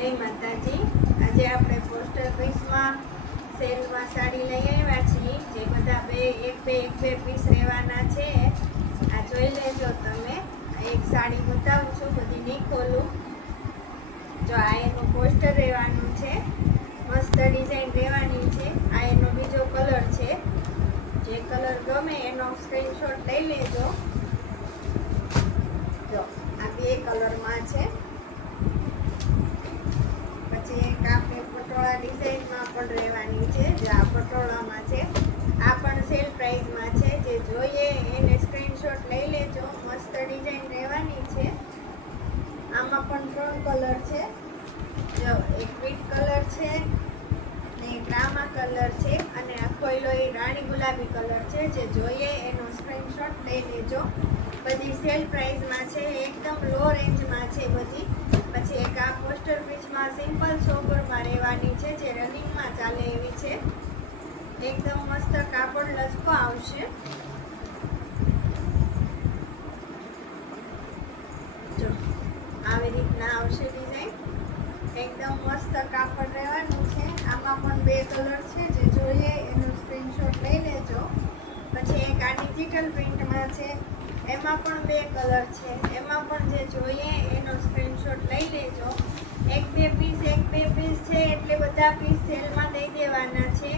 જય માતાજી। આજે આપણે પોસ્ટર પીસમાં સેલમાં સાડી લઈ આવ્યા છીએ, જે બધા એક બે પીસ રહેવાના છે। આ જોઈ લેજો તમે। એક સાડી બતાવું છું, બધી નહીં ખોલું। જો આ એનું પોસ્ટર રહેવાનું છે, મસ્ત ડિઝાઇન રહેવાની છે। આ એનો બીજો કલર છે, જે કલર ગમે એનો સ્ક્રીનશોટ લઈ લેજો। જો આ બે કલરમાં છે। પછી એક આપણે પટોળા ડિઝાઇનમાં પણ રહેવાની છે, જે આ પટોળામાં છે। આ પણ સેલ પ્રાઇસમાં છે, જે જોઈએ એને સ્ક્રીનશોટ લઈ લેજો। મસ્ત ડિઝાઇન રહેવાની છે। આમાં પણ 3 કલર છે। જો એક વ્હીટ કલર છે ને એક રામા કલર છે, અને આ ખોયલો એ રાણી ગુલાબી કલર છે। જે જોઈએ એનો સ્ક્રીનશોટ લઈ લેજો। બધી સેલ પ્રાઇસમાં છે, એકદમ લો રેન્જમાં છે બધી। પછી એક આ પોસ્ટર પીસમાં સિમ્પલ સોબરમાં રહેવાની છે, જે રનિંગમાં ચાલે એવી છે। એકદમ મસ્ત કાપડ લચકો આવશે। જો આવી રીતના આવશે ડિઝાઇન, એકદમ મસ્ત કાપડ રહેવાનું છે। આમાં પણ 2 કલર છે, જે જોઈએ એનો સ્ક્રીનશોટ લઈ લેજો। પછી એક આ ડિજિટલ પ્રિન્ટમાં છે, એમાં પણ 2 કલર છે। એમાં પણ જે જોઈએ એનો સ્ક્રીનશોટ લઈ લેજો। એક બે પીસ છે, એટલે બધા પીસ સેલમાં દઈ દેવાના છે।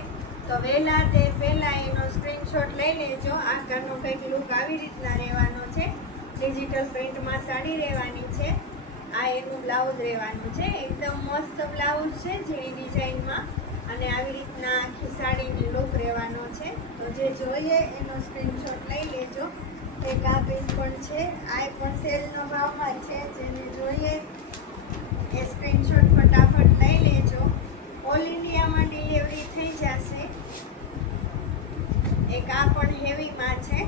તો વહેલા તે પહેલા એનો સ્ક્રીનશોટ લઈ લેજો। આગળનો કંઈક લુક આવી રીતના રહેવાનો છે। ડિજિટલ પ્રિન્ટમાં સાડી રહેવાની છે। આ એનું બ્લાઉઝ રહેવાનું છે, એકદમ મસ્ત બ્લાઉઝ છે ઝીણી ડિઝાઇનમાં, અને આવી રીતના આખી સાડીની લુક રહેવાનો છે। તો જે જોઈએ એનો સ્ક્રીનશોટ લઈ લેજો। એક આ પીસ પણ છે, આ પણ સેલનો ભાવમાં છે, જેને જોઈએ એ સ્ક્રીનશોટ ફટાફટ લઈ લેજો। ઓલ ઇન્ડિયામાં ડિલિવરી થઈ જશે। એક આ પણ હેવીમાં છે,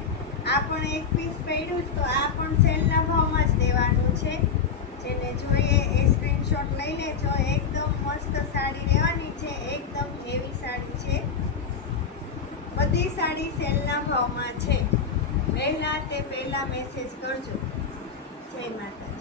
આ પણ એક પીસ પડ્યું, તો આ પણ સેલના ભાવમાં જ દેવાનું છે। જેને જોઈએ એ સ્ક્રીનશોટ લઈ લેજો। એકદમ મસ્ત સાડી રહેવાની છે, એકદમ હેવી સાડી છે। બધી સાડી સેલના ભાવમાં છે। વહેલા તે પહેલા મેસેજ કરજો। જય માતા।